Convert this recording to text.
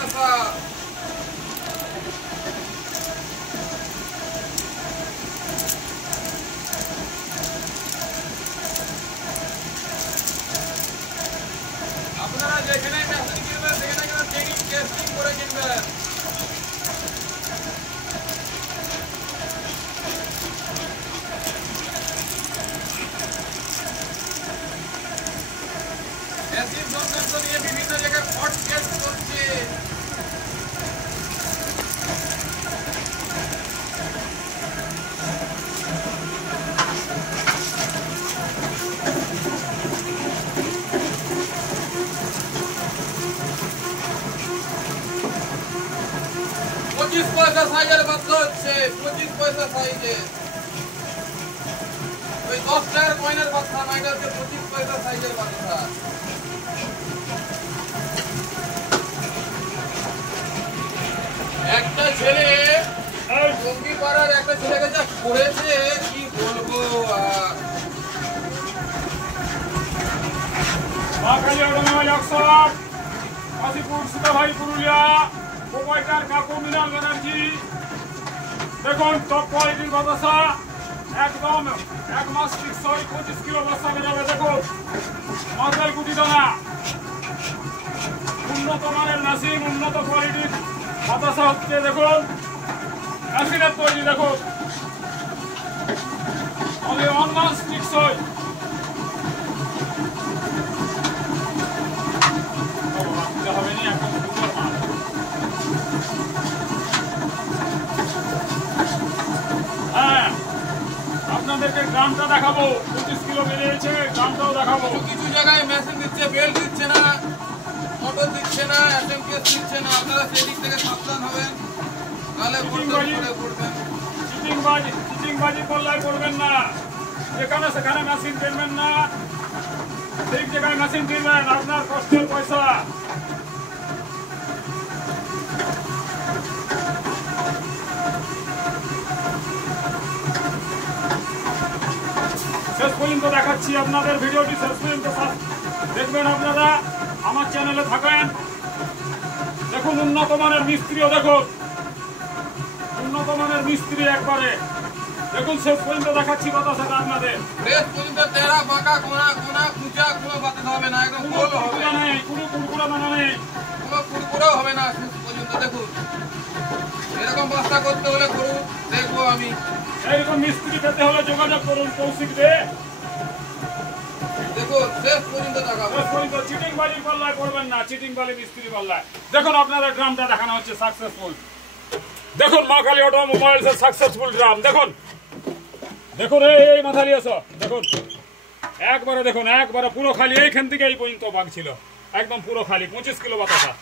বাতাসা। আপনারা যেখানে মেশিন কিনবেন সেখানে কিন্তু চেকিং টেস্টিং করে কিনবেন। মেশিন সংক্রান্ত নিয়ে বিভিন্ন জায়গায় ফল্ট কেস চলছে। পঁচিশ পয়সা সাইজের বাচ্চা হচ্ছে, 25 পয়সা সাইজে। ওই 10 টাকার কয়েনের বাচ্চা নয়, এটা হচ্ছে 25 পয়সা সাইজের বাচ্চা। একটা ছেলে জঙ্গি পাড়ার একটা ছেলেকে যা করেছে কি বলবো। পুরুলিয়া প্রোপাইটার কাকু মৃণাল ব্যানার্জি। দেখুন টপ কোয়ালিটির বাতাসা, একদম 1 মাস 25 কিলো বস্তা বেরোবে। দেখুন মাথায় গুটি দানা, উন্নত মানের মেশিন, উন্নত কোয়ালিটির বাতাসা হচ্ছে। দেখুন মেশিনের তৈরি, দেখুন only 1 মাস 600। হবে না এখন সুন্দর মাল। হ্যাঁ, আপনাদেরকে গ্রামটা দেখাবো, 25 কিলো বেরিয়েছে, গ্রামটাও দেখাবো। কিছু জায়গায় মেশিন দিচ্ছে, বেল্ট দিচ্ছে না, মোটর দিচ্ছে না, এসএমকেস দিচ্ছে না। আপনারা সেদিক থেকে সাবধান হবেন, তাহলে পড়বেন। চিটিংবাজি করলে করবেন না, যেখানে সেখানে মেশিন কিনবেন না, ঠিক জায়গায় মেশিন কিনবেন, আপনার কষ্টের পয়সা। শেষ পর্যন্ত দেখাচ্ছি আপনাদের, ভিডিওটি শেষ পর্যন্ত দেখবেন আপনারা, আমার চ্যানেলে থাকেন। দেখুন উন্নত মানের মিস্ত্রিও, দেখুন উন্নত মানের মিস্ত্রি একবারে। দেখুন শেষ পর্যন্ত দেখাচ্ছি বাতাসাটা আপনাদের। শেষ পর্যন্ত তেরা বাঁকা কোনা কোনা কুচা কোনো বাতাসা হবে না, একদম গোল হবে। কোনো কুড়কুড়া দানা নেই, কোনো কুড়কুড়াও হবে না শেষ পর্যন্ত। দেখুন এরকম বস্তা করতে হলে করুন, দেখবো আমি। এইরকম মিস্ত্রি পেতে হলে যোগাযোগ করুন কৌশিক দে। দেখুন শেষ পর্যন্ত দেখাবো। শেষ পর্যন্ত চিটিংবাজি পাল্লায় করবেন না, চিটিংবাজি মিস্ত্রি পাল্লায়। দেখুন আপনাদের গ্রামটা দেখানো হচ্ছে সাকসেসফুল। দেখুন মা কালী অটোমোবাইলস সাকসেসফুল গ্রাম। দেখুন দেখুন এই মাথালি আসো, দেখুন একবারে, দেখুন একবারে পুরো খালি, এইখান থেকে এই পর্যন্ত ভাগ ছিল, একদম পুরো খালি। 25 কিলো বাতাসা।